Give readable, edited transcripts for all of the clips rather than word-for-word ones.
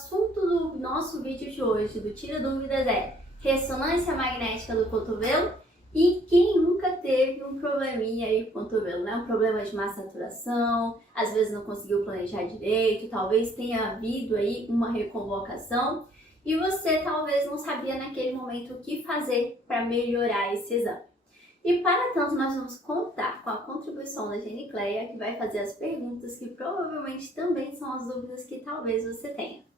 assunto do nosso vídeo de hoje, do Tira Dúvidas, é ressonância magnética do cotovelo. E quem nunca teve um probleminha aí com o cotovelo, né? Um problema de má saturação, às vezes não conseguiu planejar direito, talvez tenha havido aí uma reconvocação e você talvez não sabia naquele momento o que fazer para melhorar esse exame. E para tanto, nós vamos contar com a contribuição da Genicleia, que vai fazer as perguntas que provavelmente também são as dúvidas que talvez você tenha.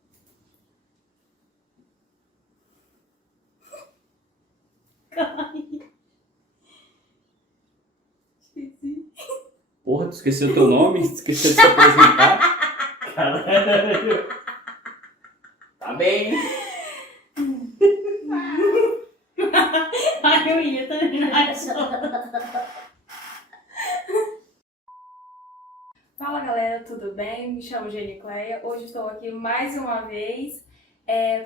Esqueci. Porra, tu esqueceu o teu nome? Esqueceu de se apresentar? Caralho. Tá bem. Ai, eu ia terminar. Fala galera, tudo bem? Me chamo Genicleia. Hoje estou aqui mais uma vez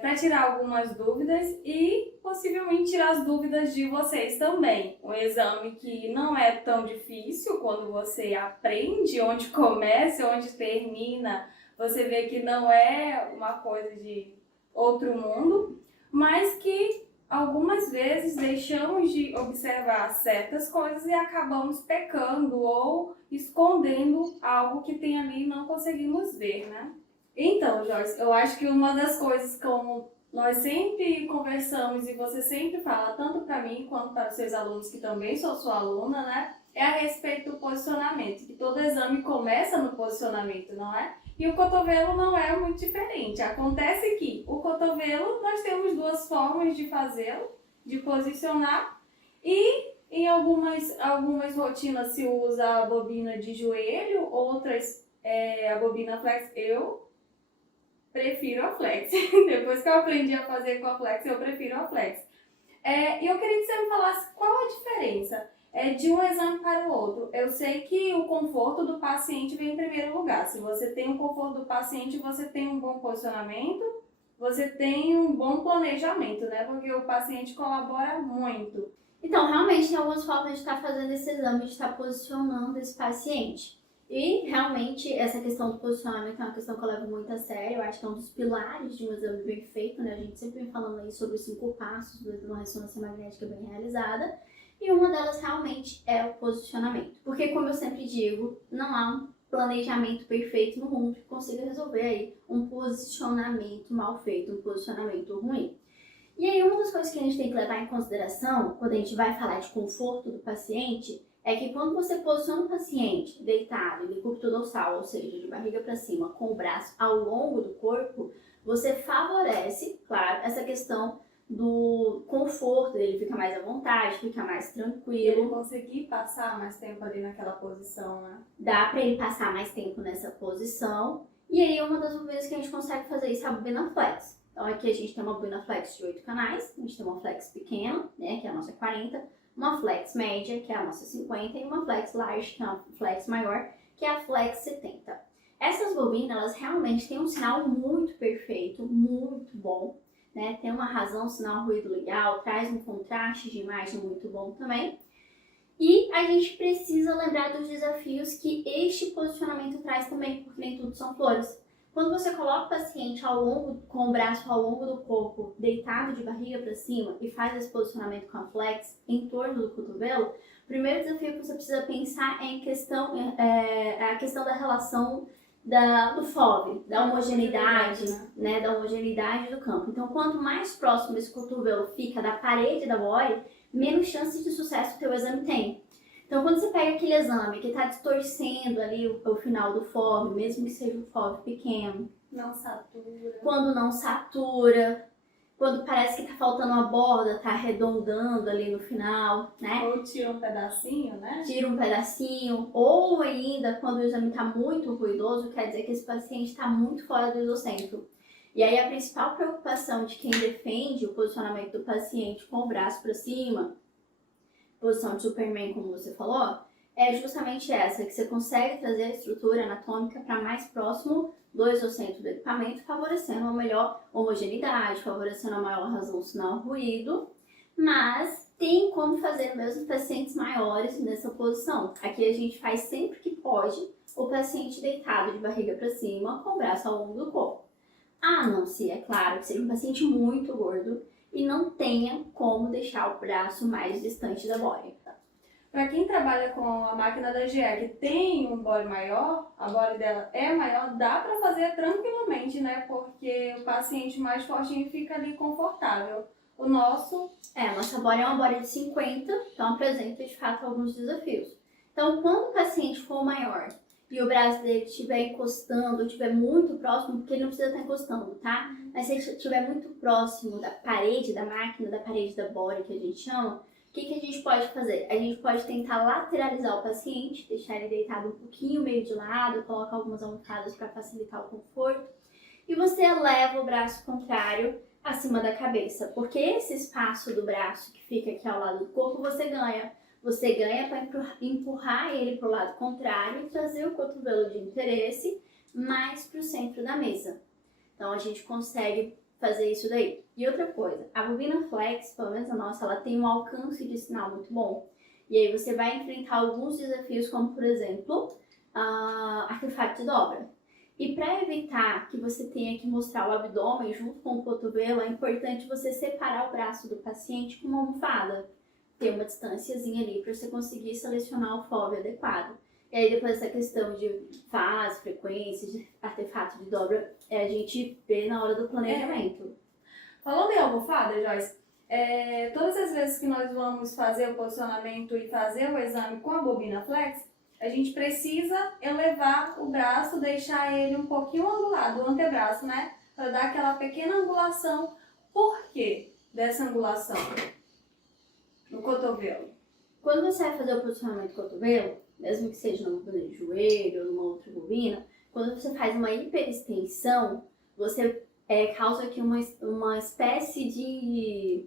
para tirar algumas dúvidas e possivelmente tirar as dúvidas de vocês também. Um exame que não é tão difícil quando você aprende onde começa e onde termina. Você vê que não é uma coisa de outro mundo, mas que algumas vezes deixamos de observar certas coisas e acabamos pecando ou escondendo algo que tem ali e não conseguimos ver, né? Então, Joyce, eu acho que uma das coisas, como nós sempre conversamos e você sempre fala, tanto para mim quanto para os seus alunos, que também sou sua aluna, né? É a respeito do posicionamento, que todo exame começa no posicionamento, não é? E o cotovelo não é muito diferente. Acontece que o cotovelo, nós temos duas formas de fazê-lo, de posicionar, e em algumas rotinas se usa a bobina de joelho, outras a bobina flex. Eu prefiro a flex. Depois que eu aprendi a fazer com a flex, eu prefiro a flex. E eu queria que você me falasse qual a diferença de um exame para o outro. Eu sei que o conforto do paciente vem em primeiro lugar. Se você tem o conforto do paciente, você tem um bom posicionamento, você tem um bom planejamento, né? Porque o paciente colabora muito. Então, realmente tem algumas formas de estar fazendo esse exame, de estar posicionando esse paciente. E realmente essa questão do posicionamento é uma questão que eu levo muito a sério. Eu acho que é um dos pilares de um exame bem feito, né? A gente sempre vem falando aí sobre os 5 passos de uma ressonância magnética bem realizada. E uma delas realmente é o posicionamento. Porque, como eu sempre digo, não há um planejamento perfeito no mundo que consiga resolver aí um posicionamento mal feito, um posicionamento ruim. E aí, uma das coisas que a gente tem que levar em consideração, quando a gente vai falar de conforto do paciente, é que quando você posiciona o paciente deitado, em decúbito dorsal, ou seja, de barriga para cima, com o braço ao longo do corpo, você favorece, claro, essa questão do conforto, ele fica mais à vontade, fica mais tranquilo. Ele conseguir passar mais tempo ali naquela posição, né? Dá para ele passar mais tempo nessa posição. E aí, uma das vezes que a gente consegue fazer isso é a bobina flex. Então, aqui a gente tem uma bobina flex de 8 canais, a gente tem uma flex pequena, né, que é a nossa 40, uma flex média, que é a nossa 50, e uma flex large, que é uma flex maior, que é a flex 70. Essas bobinas, elas realmente têm um sinal muito perfeito, muito bom, né? Tem uma razão, sinal ruído legal, traz um contraste de imagem muito bom também. E a gente precisa lembrar dos desafios que este posicionamento traz também, porque nem tudo são flores. Quando você coloca o paciente com o braço ao longo do corpo, deitado de barriga para cima e faz esse posicionamento com a flex em torno do cotovelo, o primeiro desafio que você precisa pensar é a questão da relação do FOV, da homogeneidade, né, da homogeneidade do campo. Então, quanto mais próximo esse cotovelo fica da parede da body, menos chances de sucesso o teu exame tem. Então, quando você pega aquele exame que está distorcendo ali o final do FOV, mesmo que seja um FOV pequeno, não satura. Quando não satura, quando parece que está faltando uma borda, está arredondando ali no final, né? Ou tira um pedacinho, né? Tira um pedacinho, ou ainda quando o exame está muito ruidoso, quer dizer que esse paciente está muito fora do isocentro. E aí a principal preocupação de quem defende o posicionamento do paciente com o braço para cima, posição de Superman, como você falou, é justamente essa, que você consegue trazer a estrutura anatômica para mais próximo do isocentro do equipamento, favorecendo uma melhor homogeneidade, favorecendo a maior razão sinal ruído, mas tem como fazer mesmo pacientes maiores nessa posição. Aqui a gente faz sempre que pode o paciente deitado de barriga para cima com o braço ao longo do corpo. A a não ser, é claro, que seja um paciente muito gordo e não tenha como deixar o braço mais distante da body. Para quem trabalha com a máquina da GE, que tem um body maior, a body dela é maior, dá para fazer tranquilamente, né? Porque o paciente mais fortinho fica ali confortável. O nosso... A nossa body é uma body de 50, então apresenta de fato alguns desafios. Então, quando o paciente for maior e o braço dele estiver encostando, ou estiver muito próximo, porque ele não precisa estar encostando, tá? Mas se ele estiver muito próximo da parede da máquina, da parede da body, que a gente chama, o que a gente pode fazer? A gente pode tentar lateralizar o paciente, deixar ele deitado um pouquinho meio de lado, colocar algumas almofadas para facilitar o conforto. E você eleva o braço contrário acima da cabeça, porque esse espaço do braço que fica aqui ao lado do corpo você ganha. Você ganha para empurrar ele para o lado contrário e trazer o cotovelo de interesse mais para o centro da mesa. Então a gente consegue fazer isso daí. E outra coisa, a bobina flex, pelo menos a nossa, ela tem um alcance de sinal muito bom. E aí você vai enfrentar alguns desafios, como por exemplo, artefato de dobra. E para evitar que você tenha que mostrar o abdômen junto com o cotovelo, é importante você separar o braço do paciente com uma almofada. Ter uma distânciazinha ali para você conseguir selecionar o FOV adequado. E aí depois essa questão de fase, frequência, de artefato de dobra, a gente vê na hora do planejamento. Falando em almofada, Joyce, todas as vezes que nós vamos fazer o posicionamento e fazer o exame com a bobina flex, a gente precisa elevar o braço, deixar ele um pouquinho angulado, o antebraço, né? Para dar aquela pequena angulação. Por quê dessa angulação no cotovelo? Quando você vai fazer o posicionamento do cotovelo, mesmo que seja numa bobina de joelho ou numa outra bobina, quando você faz uma hiperextensão, você causa aqui uma espécie de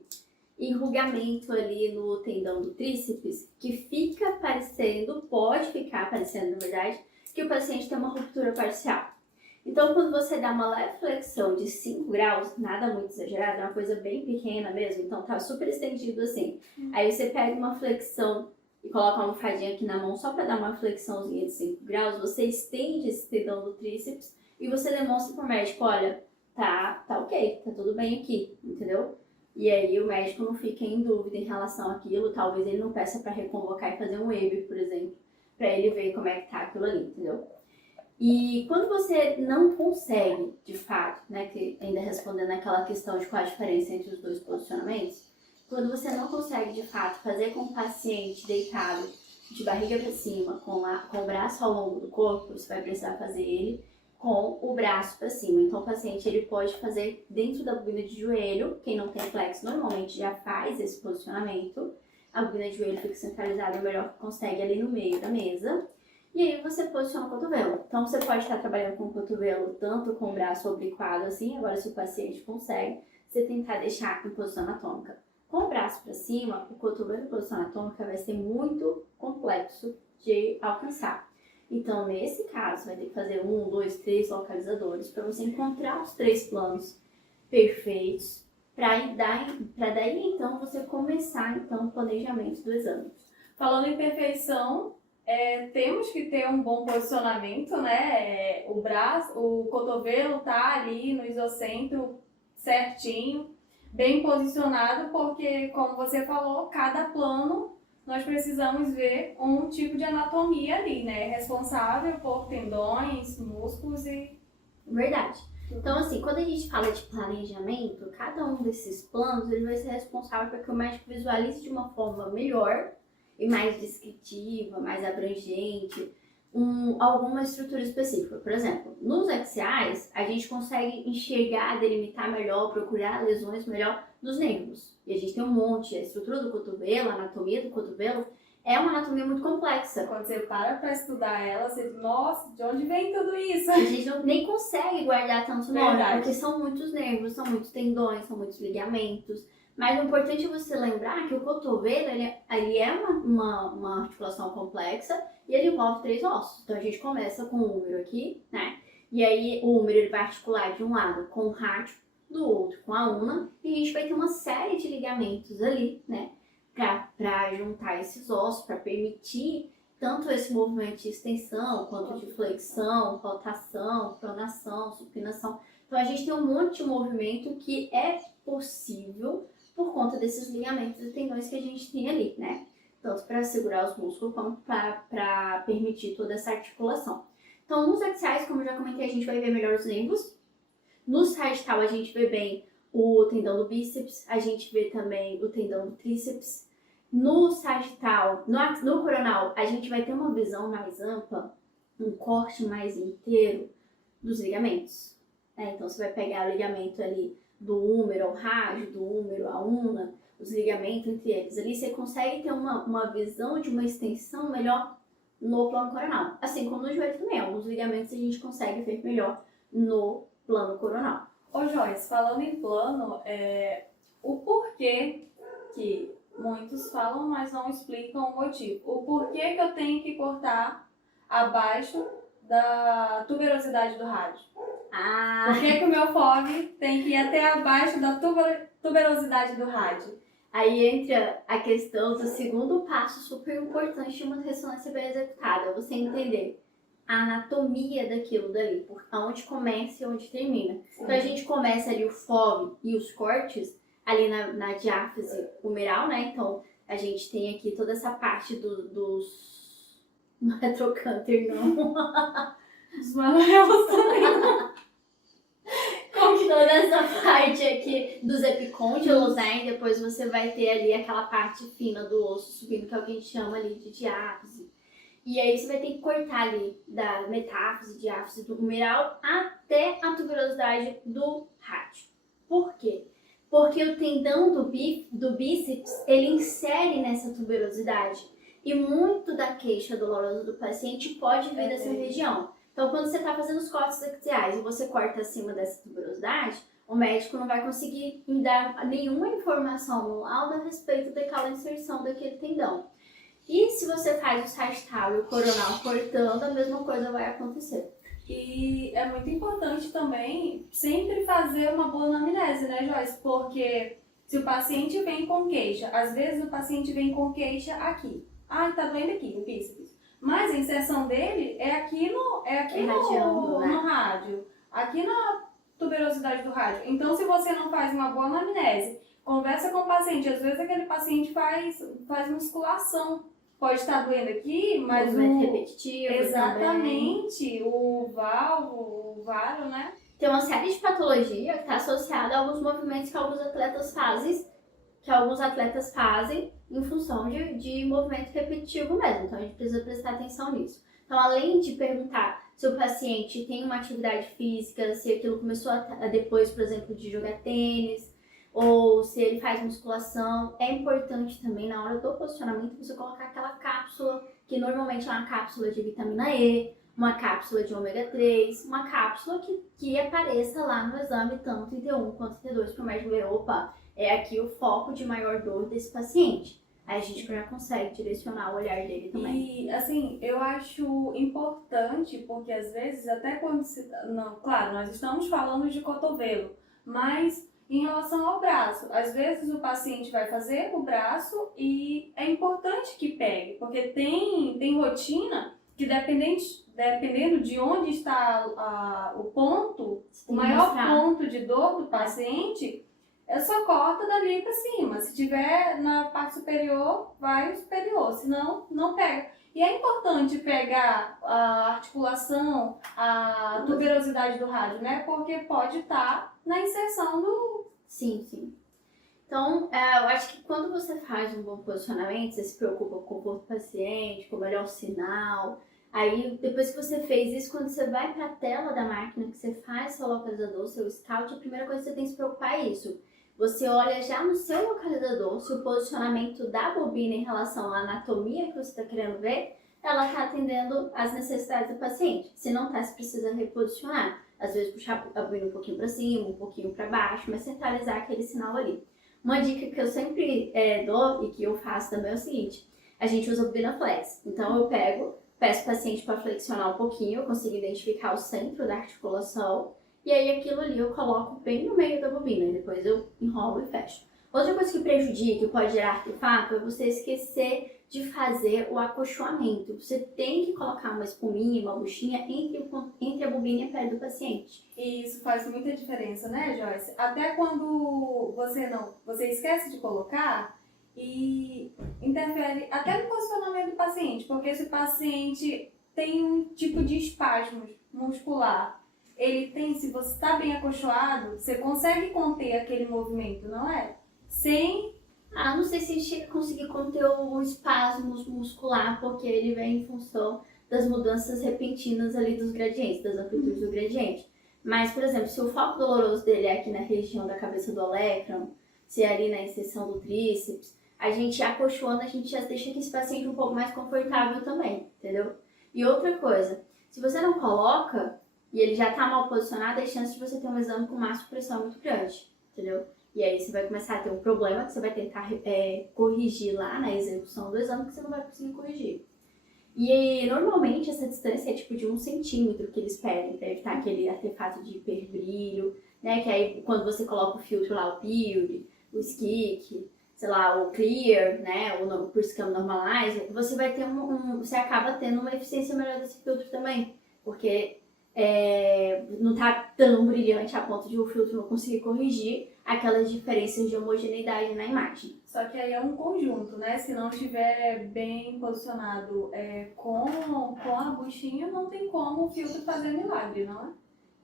enrugamento ali no tendão do tríceps, que fica parecendo, pode ficar parecendo, na verdade, que o paciente tem uma ruptura parcial. Então, quando você dá uma leve flexão de 5 graus, nada muito exagerado, é uma coisa bem pequena mesmo, então tá super estendido assim. Aí você pega uma flexão e coloca uma almofadinha aqui na mão só para dar uma flexãozinha de 5 graus, você estende esse tendão do tríceps e você demonstra pro médico, olha, tá ok, tá tudo bem aqui, entendeu? E aí o médico não fica em dúvida em relação àquilo, talvez ele não peça para reconvocar e fazer um wave, por exemplo, para ele ver como é que tá aquilo ali, entendeu? E quando você não consegue, de fato, né, que ainda respondendo aquela questão de qual a diferença entre os dois posicionamentos, quando você não consegue, de fato, fazer com o paciente deitado de barriga para cima, com o braço ao longo do corpo, você vai precisar fazer ele com o braço para cima. Então, o paciente ele pode fazer dentro da bobina de joelho. Quem não tem flex normalmente já faz esse posicionamento. A bobina de joelho fica centralizada o melhor que consegue ali no meio da mesa. E aí você posiciona o cotovelo. Então, você pode estar trabalhando com o cotovelo tanto com o braço obliquado assim. Agora, se o paciente consegue, você tentar deixar em posição anatômica. Com o braço para cima, o cotovelo em posição anatômica vai ser muito complexo de alcançar. Então, nesse caso, vai ter que fazer 1, 2, 3 localizadores para você encontrar os 3 planos perfeitos para daí, então, você começar, então, o planejamento do exame. Falando em perfeição, temos que ter um bom posicionamento, né? O braço, o cotovelo tá ali no isocentro certinho, bem posicionado, porque, como você falou, cada plano nós precisamos ver um tipo de anatomia ali, né? Responsável por tendões, músculos e... Verdade. Então, assim, quando a gente fala de planejamento, cada um desses planos ele vai ser responsável para que o médico visualize de uma forma melhor e mais descritiva, mais abrangente, alguma estrutura específica. Por exemplo, nos axiais, a gente consegue enxergar, delimitar melhor, procurar lesões melhor nos nervos. E a gente tem um monte, a estrutura do cotovelo, a anatomia do cotovelo, é uma anatomia muito complexa. Quando você para estudar ela, você diz, nossa, de onde vem tudo isso? A gente nem consegue guardar tanto nome, Verdade. porque são muitos nervos, são muitos tendões, são muitos ligamentos. Mas o importante é você lembrar que o cotovelo ele é uma articulação complexa e ele envolve 3 ossos. Então a gente começa com o húmero aqui, né? E aí o húmero ele vai articular de um lado com o rádio, do outro com a una, e a gente vai ter uma série de ligamentos ali, né? Para juntar esses ossos, para permitir tanto esse movimento de extensão, quanto de flexão, rotação, pronação, supinação. Então a gente tem um monte de movimento que é possível por conta desses ligamentos e tendões que a gente tem ali, né? Tanto para segurar os músculos quanto para permitir toda essa articulação. Então nos axiais, como eu já comentei, a gente vai ver melhor os nervos. No sagital a gente vê bem o tendão do bíceps, a gente vê também o tendão do tríceps. No sagital, no coronal, a gente vai ter uma visão mais ampla, um corte mais inteiro dos ligamentos. Então você vai pegar o ligamento ali do húmero ao rádio, do húmero à una, os ligamentos entre eles. Ali você consegue ter uma visão de uma extensão melhor no plano coronal. Assim como no joelho também, alguns ligamentos a gente consegue ver melhor no plano coronal. Ô Joyce, falando em plano, o porquê que muitos falam, mas não explicam o motivo. O porquê que eu tenho que cortar abaixo da tuberosidade do rádio? Por que o meu FOV tem que ir até abaixo da tuberosidade do rádio? Aí entra a questão do segundo passo super importante de uma ressonância bem executada, você entender a anatomia daquilo dali, onde começa e onde termina. Sim. Então a gente começa ali o FOV e os cortes ali na diáfise humeral, né? Então a gente tem aqui toda essa parte dos... Não é trocânter, não. Os manuelos também. Toda essa parte aqui dos epicôndilos, né? E depois você vai ter ali aquela parte fina do osso subindo, que é o que a gente chama ali de diáfise. E aí você vai ter que cortar ali da metáfise, diáfise do humeral até a tuberosidade do rádio. Por quê? Porque o tendão do bíceps, ele insere nessa tuberosidade. E muito da queixa dolorosa do paciente pode vir dessa região. Então, quando você está fazendo os cortes axiais e você corta acima dessa tuberosidade, o médico não vai conseguir dar nenhuma informação no laudo a respeito daquela inserção daquele tendão. E se você faz o sagital e o coronal cortando, a mesma coisa vai acontecer. E é muito importante também sempre fazer uma boa anamnese, né, Joyce? Porque se o paciente vem com queixa, às vezes o paciente vem com queixa aqui. Ah, tá doendo aqui, no bíceps. Mas a inserção dele é aqui no rádio, aqui na tuberosidade do rádio. Então, se você não faz uma boa anamnese, conversa com o paciente. Às vezes aquele paciente faz musculação. Pode estar doendo aqui, mas repetitivo. Exatamente, o varo, né? Tem uma série de patologia que está associada a alguns movimentos que alguns atletas fazem em função de movimento repetitivo mesmo. Então a gente precisa prestar atenção nisso. Então, além de perguntar se o paciente tem uma atividade física, se aquilo começou depois, por exemplo, de jogar tênis, ou se ele faz musculação, é importante também na hora do posicionamento você colocar aquela cápsula, que normalmente é uma cápsula de vitamina E, uma cápsula de ômega 3, uma cápsula que apareça lá no exame, tanto em T1 quanto em T2, para o médico ver, opa, é aqui o foco de maior dor desse paciente. Aí a gente já consegue direcionar o olhar dele também. E, assim, eu acho importante, porque às vezes, até quando claro, nós estamos falando de cotovelo, mas em relação ao braço, às vezes o paciente vai fazer o braço e é importante que pegue, porque tem rotina que dependendo de onde está o ponto, o maior ponto de dor do paciente, só corta dali para cima. Se tiver na parte superior, vai o superior, senão não pega. E é importante pegar a articulação, a tuberosidade do rádio, né? Porque pode estar na inserção do... Sim. Então, eu acho que quando você faz um bom posicionamento, você se preocupa com o conforto do paciente, com o melhor sinal. Aí, depois que você fez isso, quando você vai para a tela da máquina, que você faz seu localizador, seu scout, a primeira coisa que você tem que se preocupar é isso. Você olha já no seu localizador se o posicionamento da bobina em relação à anatomia que você está querendo ver, ela está atendendo às necessidades do paciente. Se não está, você precisa reposicionar. Às vezes puxar a bobina um pouquinho para cima, um pouquinho para baixo, mas centralizar aquele sinal ali. Uma dica que eu sempre dou e que eu faço também é o seguinte: a gente usa bobina flex. Então eu peço o paciente para flexionar um pouquinho, eu consigo identificar o centro da articulação, e aí aquilo ali eu coloco bem no meio da bobina, e depois eu enrolo e fecho. Outra coisa que prejudica e pode gerar artefato é você esquecer de fazer o acolchoamento. Você tem que colocar uma espuminha, uma buchinha entre a bobina e a pele do paciente. E isso faz muita diferença, né, Joyce? Até quando você esquece de colocar e interfere até no posicionamento do paciente, porque se o paciente tem um tipo de espasmo muscular, se você está bem acolchoado, você consegue conter aquele movimento, não é? Não sei se a gente conseguir conter o espasmo muscular, porque ele vem em função das mudanças repentinas ali dos gradientes, das amplitudes do gradiente. Mas, por exemplo, se o foco doloroso dele é aqui na região da cabeça do olecranon, se é ali na inserção do tríceps, a gente acolchoando, a gente já deixa esse paciente um pouco mais confortável também, entendeu? E outra coisa, se você não coloca e ele já está mal posicionado, a chance de você ter um exame com má supressão é muito grande, entendeu? E aí você vai começar a ter um problema que você vai tentar corrigir lá na execução do exame que você não vai conseguir corrigir. E normalmente essa distância é tipo de 1 centímetro que eles pedem para evitar aquele artefato de hiperbrilho, né? Que aí quando você coloca o filtro lá, o PIR, o SKIC, sei lá, o Clear, né? O Purscam Normalizer, você vai ter você acaba tendo uma eficiência melhor desse filtro também, porque não tá tão brilhante a ponto de o filtro não conseguir corrigir aquelas diferenças de homogeneidade na imagem. Só que aí é um conjunto, né? Se não estiver bem posicionado com a buchinha, não tem como o filtro fazer milagre, não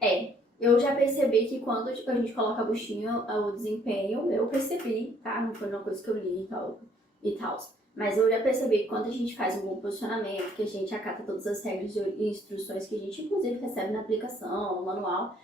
é? Eu já percebi que quando a gente coloca a buchinha, o desempenho, eu percebi, tá? Não foi uma coisa que eu li e tal. Mas eu já percebi que quando a gente faz um bom posicionamento, que a gente acata todas as regras e instruções que a gente inclusive recebe na aplicação, no manual,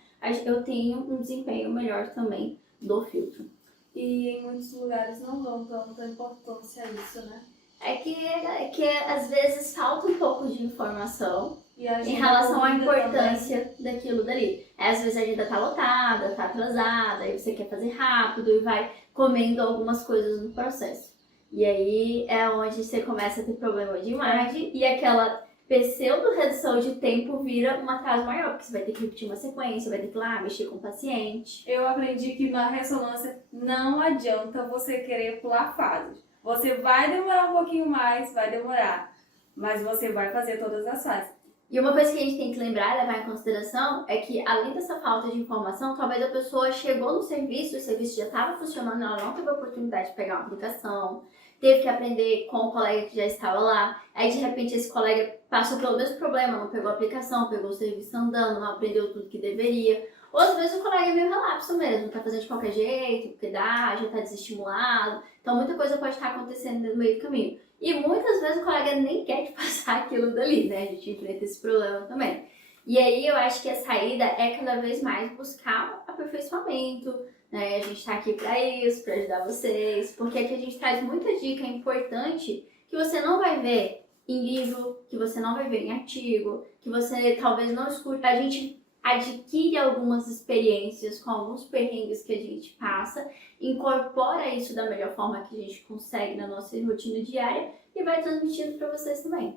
eu tenho um desempenho melhor também do filtro. E em muitos lugares não dão tanta importância a isso, né? É que às vezes falta um pouco de informação em tá relação à importância daquilo dali. Às vezes a agenda tá lotada, tá atrasada, aí você quer fazer rápido e vai comendo algumas coisas no processo. E aí é onde você começa a ter problema de imagem e aquela pseudo-redução de tempo vira um atraso maior, porque você vai ter que repetir uma sequência, vai ter que ir lá mexer com o paciente. Eu aprendi que na ressonância não adianta você querer pular fases. Você vai demorar um pouquinho mais, vai demorar, mas você vai fazer todas as fases. E uma coisa que a gente tem que lembrar e levar em consideração é que, além dessa falta de informação, talvez a pessoa chegou no serviço, o serviço já estava funcionando, ela não teve a oportunidade de pegar uma aplicação, teve que aprender com o colega que já estava lá, aí de repente esse colega passou pelo mesmo problema, não pegou a aplicação, pegou o serviço andando, não aprendeu tudo que deveria. Ou às vezes o colega é meio relapso mesmo, tá fazendo de qualquer jeito, porque dá, já tá desestimulado, então muita coisa pode estar acontecendo no meio do caminho. E muitas vezes o colega nem quer te passar aquilo dali, né? A gente enfrenta esse problema também. E aí eu acho que a saída é cada vez mais buscar aperfeiçoamento, né? A gente tá aqui para isso, para ajudar vocês, porque aqui a gente traz muita dica importante que você não vai ver em livro, que você não vai ver em artigo, que você talvez não escute. A gente adquire algumas experiências com alguns perrengues que a gente passa, incorpora isso da melhor forma que a gente consegue na nossa rotina diária e vai transmitindo para vocês também.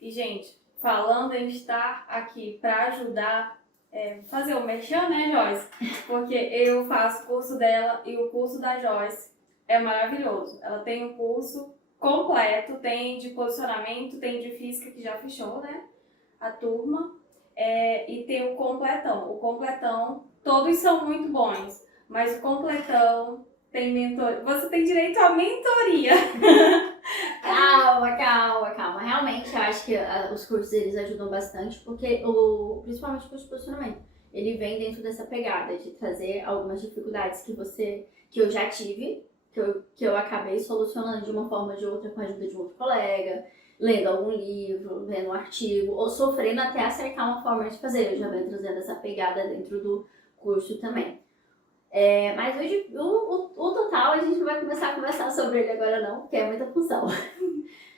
E, gente, falando em estar aqui para ajudar, fazer o merchan, né, Joyce? Porque eu faço o curso dela e o curso da Joyce é maravilhoso. Ela tem um curso completo, tem de posicionamento, tem de física que já fechou, né, a turma. E tem o completão. O completão, todos são muito bons, mas o completão tem mentoria. Você tem direito à mentoria. Calma. Realmente, eu acho que os cursos eles ajudam bastante, porque principalmente o curso de posicionamento, ele vem dentro dessa pegada de trazer algumas dificuldades que eu já tive, que eu acabei solucionando de uma forma ou de outra com a ajuda de um outro colega, lendo algum livro, lendo um artigo, ou sofrendo até acertar uma forma de fazer. Eu já venho trazendo essa pegada dentro do curso também. Mas hoje, o total, a gente não vai começar a conversar sobre ele agora não, porque é muita função.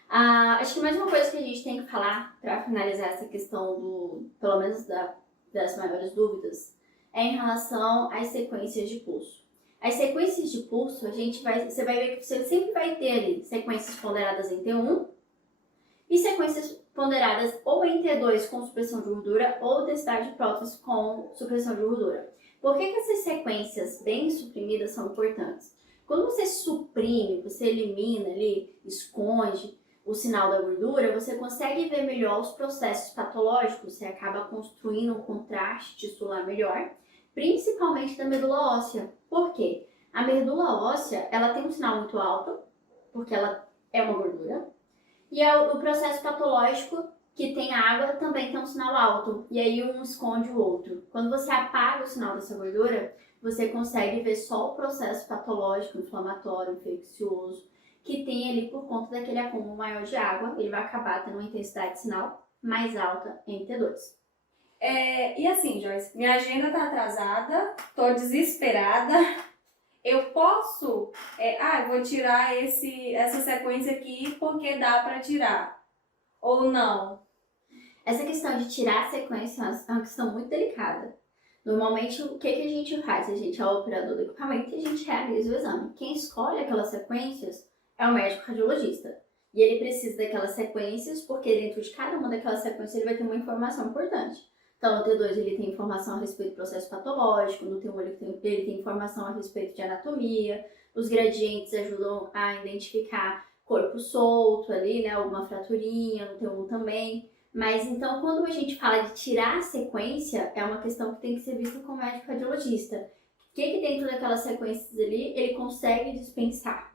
Acho que mais uma coisa que a gente tem que falar, para finalizar essa questão pelo menos das maiores dúvidas, é em relação às sequências de pulso. As sequências de pulso, você vai ver que você sempre vai ter ali sequências ponderadas em T1, e sequências ponderadas ou em T2 com supressão de gordura ou densidade de prótons com supressão de gordura. Por que essas sequências bem suprimidas são importantes? Quando você suprime, você elimina ali, esconde, o sinal da gordura, você consegue ver melhor os processos patológicos, você acaba construindo um contraste tisular melhor, principalmente da medula óssea. Por quê? A medula óssea, ela tem um sinal muito alto, porque ela é uma gordura, e o processo patológico que tem água também tem um sinal alto, e aí um esconde o outro. Quando você apaga o sinal dessa gordura, você consegue ver só o processo patológico, inflamatório, infeccioso, que tem ali por conta daquele acúmulo maior de água, ele vai acabar tendo uma intensidade de sinal mais alta em T2. E assim, Joyce, minha agenda tá atrasada, tô desesperada. Eu posso, eu vou tirar essa sequência aqui porque dá pra tirar. Ou não? Essa questão de tirar a sequência é uma questão muito delicada. Normalmente, o que a gente faz? A gente é o operador do equipamento e a gente realiza o exame. Quem escolhe aquelas sequências é o médico radiologista. E ele precisa daquelas sequências porque dentro de cada uma daquelas sequências ele vai ter uma informação importante. Então, no T2 ele tem informação a respeito do processo patológico, no T1 ele tem informação a respeito de anatomia, os gradientes ajudam a identificar corpo solto ali, né, alguma fraturinha, no T1 também. Mas então, quando a gente fala de tirar a sequência, é uma questão que tem que ser vista com o médico radiologista. O que dentro daquelas sequências ali ele consegue dispensar?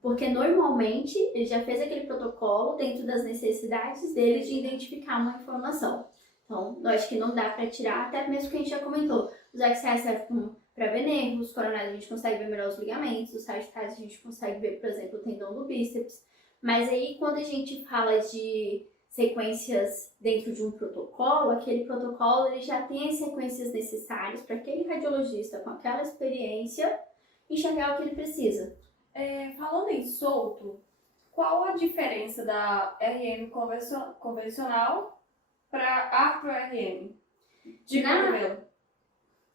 Porque normalmente ele já fez aquele protocolo dentro das necessidades dele de identificar uma informação. Então, eu acho que não dá para tirar, até mesmo que a gente já comentou. Os axiais servem para ver nervos, os coronários a gente consegue ver melhor os ligamentos, os sagitários a gente consegue ver, por exemplo, o tendão do bíceps. Mas aí, quando a gente fala de sequências dentro de um protocolo, aquele protocolo ele já tem as sequências necessárias para aquele radiologista com aquela experiência enxergar o que ele precisa. Falando em solto, qual a diferença da RM convencional para artro-RM de cotovelo?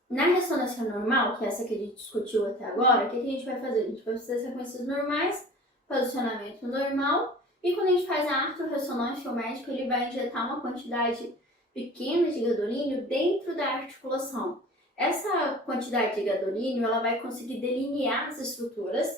Na ressonância normal, que é essa que a gente discutiu até agora, o que a gente vai fazer? A gente vai fazer sequências normais, posicionamento normal, e quando a gente faz a artrorressonância, o médico ele vai injetar uma quantidade pequena de gadolínio dentro da articulação. Essa quantidade de gadolínio ela vai conseguir delinear as estruturas,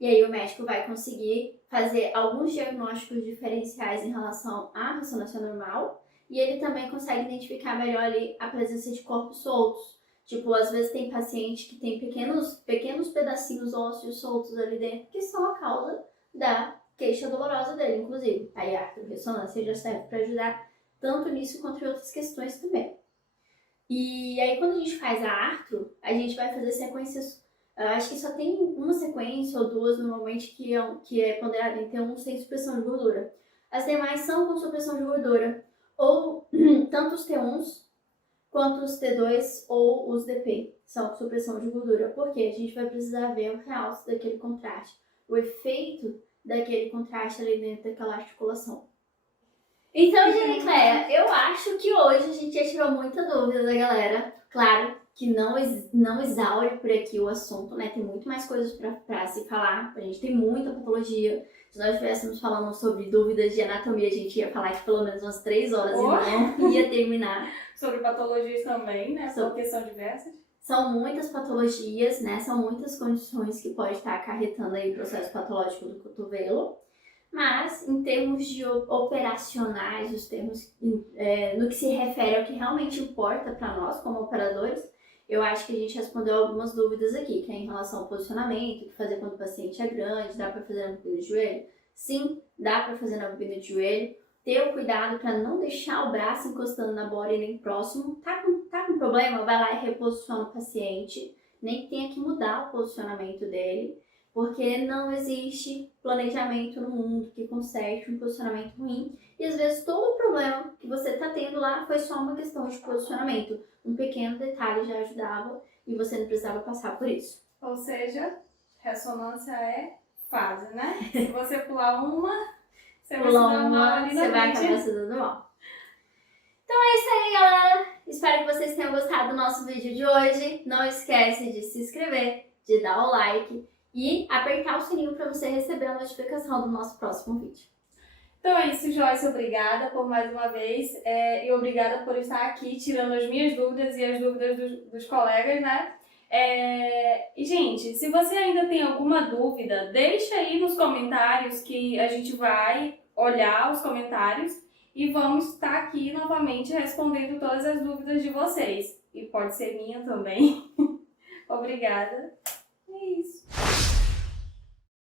e aí o médico vai conseguir fazer alguns diagnósticos diferenciais em relação à ressonância normal, e ele também consegue identificar melhor ali a presença de corpos soltos. Tipo, às vezes tem paciente que tem pequenos pedacinhos ósseos soltos ali dentro, que são a causa da queixa dolorosa dele, inclusive. Aí a artrorressonância já serve para ajudar tanto nisso quanto em outras questões também. E aí quando a gente faz a artro, a gente vai fazer sequências, acho que só tem uma sequência ou duas normalmente que é ponderada em T1 sem supressão de gordura. As demais são com supressão de gordura, ou tanto os T1s quanto os T2 ou os DP são com supressão de gordura, porque a gente vai precisar ver o realce daquele contraste, o efeito daquele contraste ali dentro daquela articulação. Então, Genicleia, eu acho que hoje a gente já tirou muita dúvida da galera. Claro que não exaure por aqui o assunto, né? Tem muito mais coisas pra se falar. A gente tem muita patologia. Se nós estivéssemos falando sobre dúvidas de anatomia, a gente ia falar aqui pelo menos umas 3 horas e não ia terminar. Sobre patologias também, né? Porque são diversas. São muitas patologias, né? São muitas condições que pode estar acarretando aí o processo patológico do cotovelo. Mas, em termos de operacionais, os termos no que se refere ao que realmente importa para nós como operadores, eu acho que a gente respondeu algumas dúvidas aqui, que é em relação ao posicionamento, o que fazer quando o paciente é grande, dá para fazer na bobina de joelho? Sim, dá para fazer na bobina de joelho. Ter o cuidado para não deixar o braço encostando na body nem próximo. Tá com problema? Vai lá e reposiciona o paciente. Nem que tenha que mudar o posicionamento dele. Porque não existe planejamento no mundo que conserte um posicionamento ruim. E às vezes todo o problema que você está tendo lá foi só uma questão de posicionamento. Um pequeno detalhe já ajudava e você não precisava passar por isso. Ou seja, ressonância é fase, né? Se você pular uma, você vai se dar mal ali você vai acabar se dando mal. Então é isso aí, galera. Espero que vocês tenham gostado do nosso vídeo de hoje. Não esquece de se inscrever, de dar o like e apertar o sininho para você receber a notificação do nosso próximo vídeo. Então é isso, Joyce. Obrigada por mais uma vez e obrigada por estar aqui tirando as minhas dúvidas e as dúvidas dos colegas, né? E, gente, se você ainda tem alguma dúvida, deixa aí nos comentários que a gente vai olhar os comentários e vamos estar aqui novamente respondendo todas as dúvidas de vocês. E pode ser minha também. Obrigada. É isso.